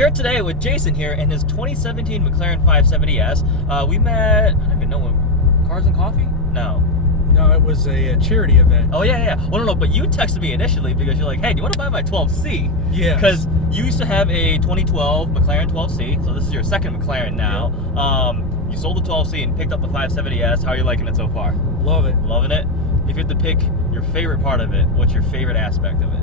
here today with Jason here in his 2017 McLaren 570S. We met, I don't even know, Cars and Coffee? No, it was a charity event. Oh, yeah. Well, no, but you texted me initially because you're like, hey, do you want to buy my 12C? Yeah. Because you used to have a 2012 McLaren 12C, so this is your second McLaren now. Yeah. You sold the 12C and picked up the 570S. How are you liking it so far? Love it. Loving it? If you had to pick your favorite part of it, what's your favorite aspect of it?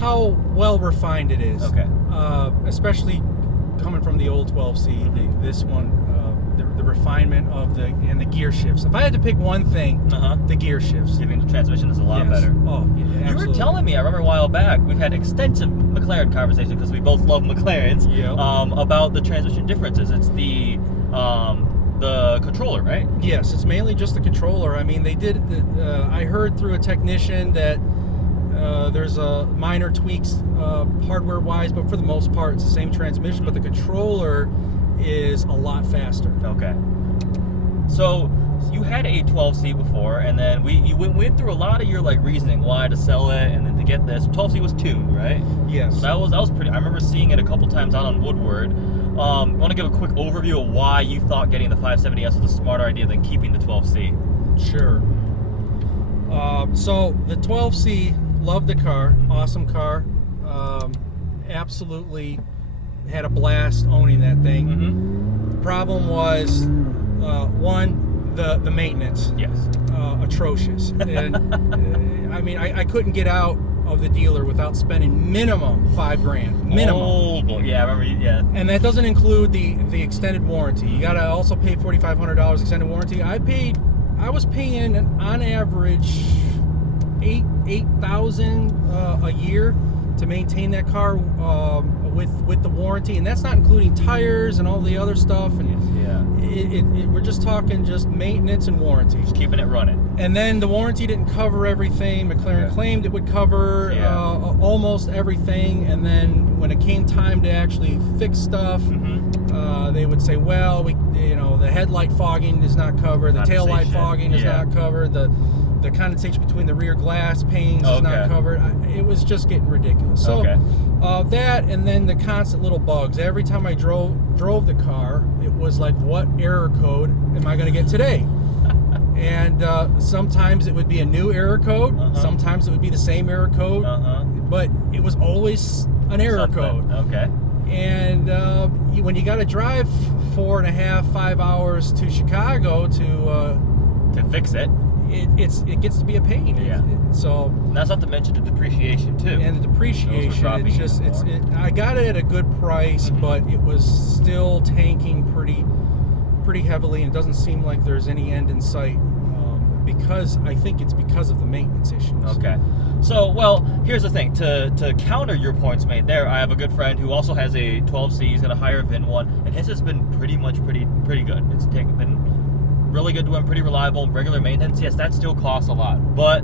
How well refined it is. Okay. Especially coming from the old 12C, this one, the refinement of the gear shifts. If I had to pick one thing, the gear shifts. You think the transmission is a lot better? Oh, yeah, absolutely. You were telling me, I remember a while back, we've had extensive McLaren conversations because we both love McLarens. Yeah. About the transmission differences. It's the controller, right? Yes, it's mainly just the controller. I mean, they did. I heard through a technician that there's minor tweaks hardware-wise, but for the most part, it's the same transmission. But the controller is a lot faster. Okay. So you had a 12C before, and then we went through a lot of your reasoning why to sell it, and then to get this. 12C was tuned, right? Yes. So that was pretty. I remember seeing it a couple times out on Woodward. I want to give a quick overview of why you thought getting the 570S was a smarter idea than keeping the 12C. Sure. So the 12C, loved the car, awesome car. Absolutely had a blast owning that thing. The problem was, one, the maintenance. Yes. Atrocious. And I mean, I couldn't get out of the dealer without spending minimum $5,000. Minimum. Oh, yeah, I remember. Yeah. And that doesn't include the extended warranty. You gotta also pay $4,500 extended warranty. I was paying on average $8,000 a year to maintain that car with the warranty, and that's not including tires and all the other stuff. And we're just talking just maintenance and warranty. Just keeping it running. And then the warranty didn't cover everything. McLaren claimed it would cover almost everything, and then when it came time to actually fix stuff, they would say, well, the headlight fogging is not covered, the tail light fogging is not covered, the condensation between the rear glass panes is not covered. It was just getting ridiculous. So that, and then the constant little bugs. Every time I drove the car, it was like, what error code am I going to get today? And sometimes it would be a new error code. Sometimes it would be the same error code. But it was always an error code. Okay. And when you got to drive 4.5, 5 hours to Chicago to fix it, it gets to be a pain. So and that's not to mention the depreciation too. And the depreciation, I got it at a good price, but it was still tanking pretty heavily, and it doesn't seem like there's any end in sight. Because I think it's because of the maintenance issues. Okay. So, well, here's the thing. To counter your points made there, I have a good friend who also has a 12C. He's got a higher VIN one, and his has been pretty good. It's been really good to him, pretty reliable, regular maintenance. Yes, that still costs a lot, but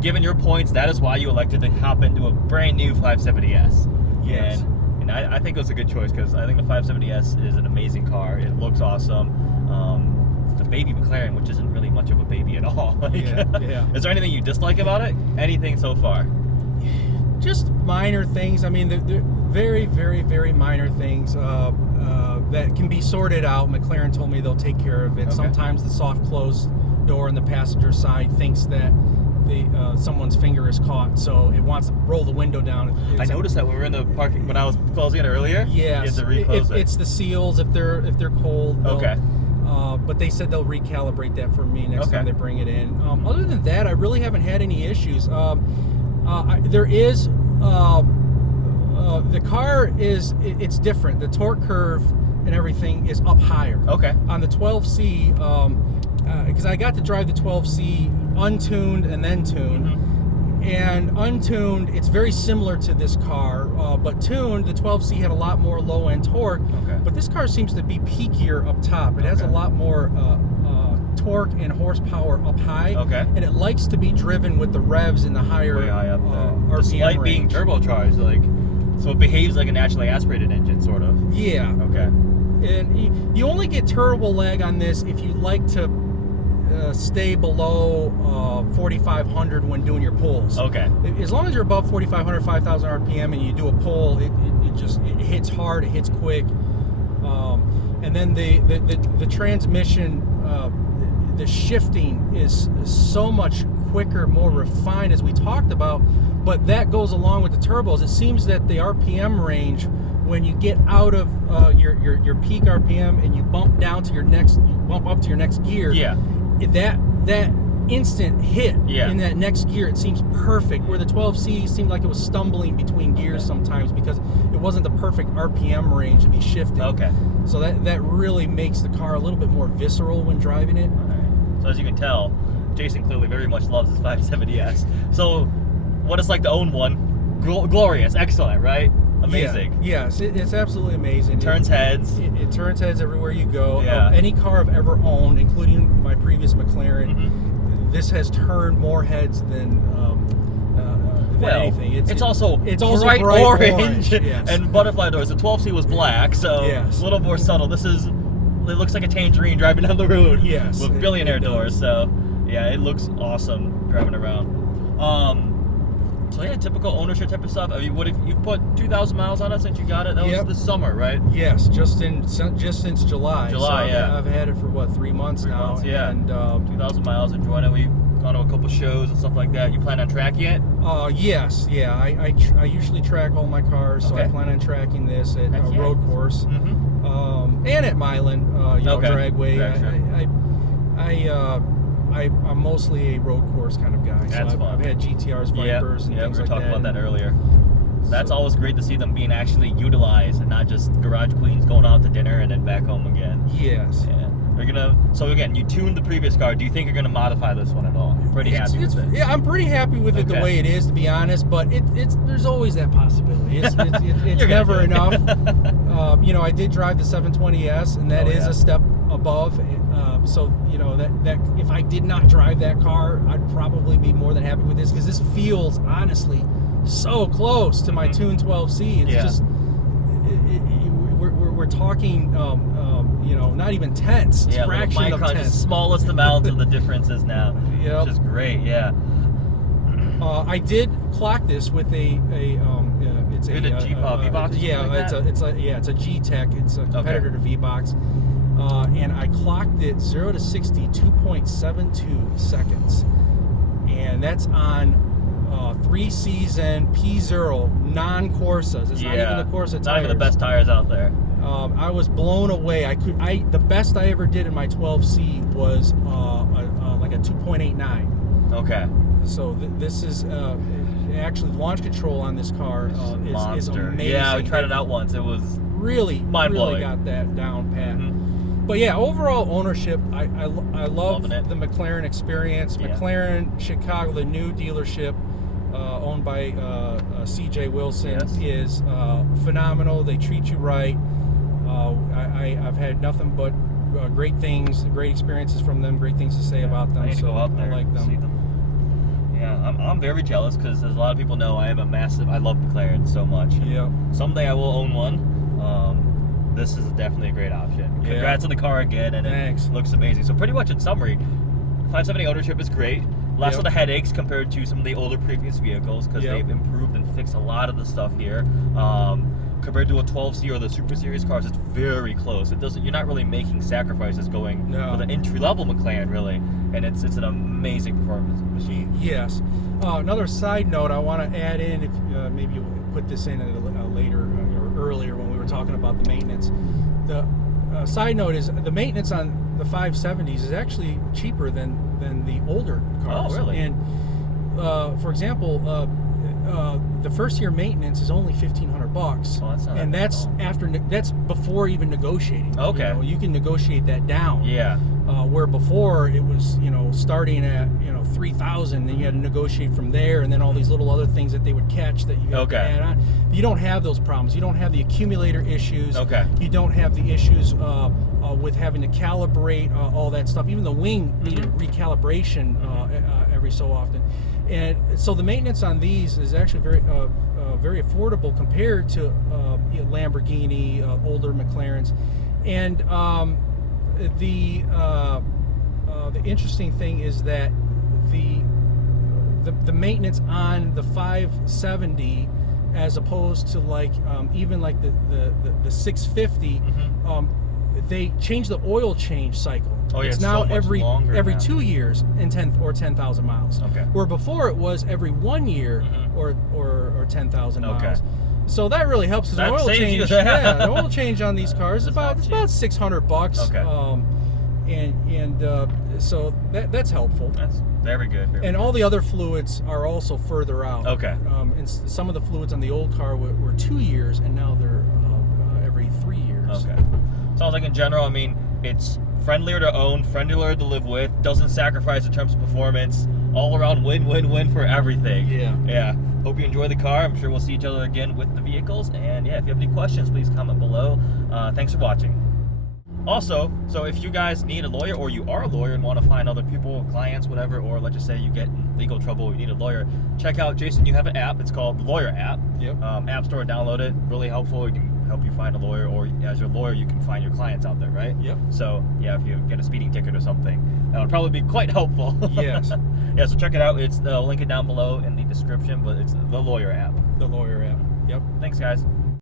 given your points, that is why you elected to hop into a brand new 570S. Yes. And I think it was a good choice because I think the 570S is an amazing car. It looks awesome. The baby McLaren, which isn't really much of a baby at all. Is there anything you dislike about it? Anything so far? Just minor things. I mean, they're very, very, very minor things that can be sorted out. McLaren told me they'll take care of it. Sometimes the soft close door on the passenger side thinks that someone's finger is caught, so it wants to roll the window down. I noticed that when we were in the parking, when I was closing it earlier. Yes, you had to reclose it. It's the seals if they're cold. But they said they'll recalibrate that for me next time they bring it in. Other than that, I really haven't had any issues. There is the car it's different. The torque curve and everything is up higher. On the 12C, because I got to drive the 12C untuned and then tuned. And untuned, it's very similar to this car, but tuned, the 12C had a lot more low-end torque, but this car seems to be peakier up top. It has a lot more torque and horsepower up high, and it likes to be driven with the revs in the higher RPM despite range. Being turbocharged, so it behaves like a naturally aspirated engine, sort of. Yeah. And you only get turbo lag on this if you like to stay below 4,500 when doing your pulls. Okay. As long as you're above 4,500, 5,000 RPM, and you do a pull, it hits hard, it hits quick. And then the transmission, the shifting is so much quicker, more refined, as we talked about. But that goes along with the turbos. It seems that the RPM range, when you get out of your peak RPM and you bump up to your next gear, that instant hit in that next gear, it seems perfect. Where the 12C seemed like it was stumbling between gears sometimes because it wasn't the perfect RPM range to be shifting. Okay. So that really makes the car a little bit more visceral when driving it. All right. So as you can tell, Jason clearly very much loves his 570S. So what it's like to own one, glorious, excellent, right? Amazing. Yeah. Yes, it's absolutely amazing. Turns heads. It turns heads everywhere you go. Yeah. Any car I've ever owned, including my previous McLaren, this has turned more heads than anything. It's also bright orange. Yes. And butterfly doors. The 12C was black, so yes. a little more subtle. It looks like a tangerine driving down the road. Yes, with billionaire doors. So yeah, it looks awesome driving around. So yeah, typical ownership type of stuff. I mean, what if you put 2,000 miles on it since you got it? That was this summer, right? Yes, just since July. July, so I've had it for 3 months now. 3 months, yeah. And 2,000 miles, enjoying it. We've gone to a couple shows and stuff like that. You plan on tracking it? Yes, yeah. I usually track all my cars, so I plan on tracking this at a road course, and at Milan, Dragway. I'm mostly a road course kind of guy. That's fun. I've had GTRs, Vipers, and things like that. Yeah, we were talking about that earlier. That's always great to see them being actually utilized and not just garage queens going out to dinner and then back home again. Yes. Yeah. So again, you tuned the previous car. Do you think you're gonna modify this one at all? You're pretty happy with it? Yeah, I'm pretty happy with it the way it is, to be honest. But there's always that possibility. It's never enough. I did drive the 720S, and that is a step above. So that if I did not drive that car, I'd probably be more than happy with this, because this feels honestly so close to my tuned 12C. It's just we're talking not even tenths. It's fraction of tenths. Smallest amount of the differences now. Which is great. Yeah. I did clock this with it's a V-Box. It's a G-Tech. It's a competitor to V-Box. And I clocked it 0 to 60 2.72 seconds, and that's on 3-season P0 non-Corsas. It's not even the Corsa tires. Not even the best tires out there. I was blown away. The best I ever did in my 12C was like a 2.89. Okay. So this is actually launch control on this car is amazing. Yeah, we tried it out once. It was really mind-blowing. Really got that down pat. But yeah, overall ownership, I love the McLaren experience. Yeah. McLaren Chicago, the new dealership owned by CJ Wilson, is phenomenal. They treat you right. I've had nothing but great experiences from them, great things to say about them. I need to go out there, I like them. See them. Yeah, I'm very jealous, because as a lot of people know, I love McLaren so much. Yeah. Someday I will own one. This is definitely a great option. Congrats on the car again, and it looks amazing. So pretty much in summary, 570 ownership is great. Less of the headaches compared to some of the older previous vehicles, because they've improved and fixed a lot of the stuff here. Compared to a 12C or the Super Series cars, it's very close. You're not really making sacrifices going for the entry-level McLaren, really, and it's an amazing performance machine. Yes. Another side note I want to add in, if maybe you put this in later or earlier when we were talking about the maintenance. The side note is the maintenance on the 570s is actually cheaper than the older cars. Oh, really? And for example, the first year maintenance is only $1,500, and that's before even negotiating. Okay. You can negotiate that down. Yeah. Where before it was starting at $3,000, then you had to negotiate from there, and then all these little other things that they would catch that you had to add on. You don't have those problems. You don't have the accumulator issues. You don't have the issues with having to calibrate all that stuff. Even the wing needed recalibration every so often. And so the maintenance on these is actually very affordable compared to Lamborghini, older McLarens, and the interesting thing is that the maintenance on the 570, as opposed to like even like the 650, they changed the oil change cycle. Oh, yeah, it's it's now so much every longer now. 2 years and 10,000 miles. Okay. Where before it was every 1 year or 10,000 miles. So that really helps. That An oil saves change, you. Yeah, an oil change on these cars is about $600. Okay. So that's helpful. That's very good. And all the other fluids are also further out. Okay. And some of the fluids on the old car were 2 years, and now they're every 3 years. Okay. Sounds like in general, I mean, it's friendlier to own, friendlier to live with, doesn't sacrifice in terms of performance, all around win-win-win for everything. Yeah. Hope you enjoy the car. I'm sure we'll see each other again with the vehicles. And yeah, if you have any questions, please comment below. Thanks for watching. Also, so if you guys need a lawyer, or you are a lawyer and want to find other people, clients, whatever, or let's just say you get in legal trouble, you need a lawyer, check out, Jason, you have an app. It's called the Lawyer app. Yep. App Store, download it. Really helpful. It can help you find a lawyer, or as your lawyer, you can find your clients out there, right? Yep. So yeah, if you get a speeding ticket or something, that would probably be quite helpful. Yes. Yeah, so check it out. It's link it down below in the description, but it's the Lawyer app. The Lawyer app. Yep. Thanks, guys.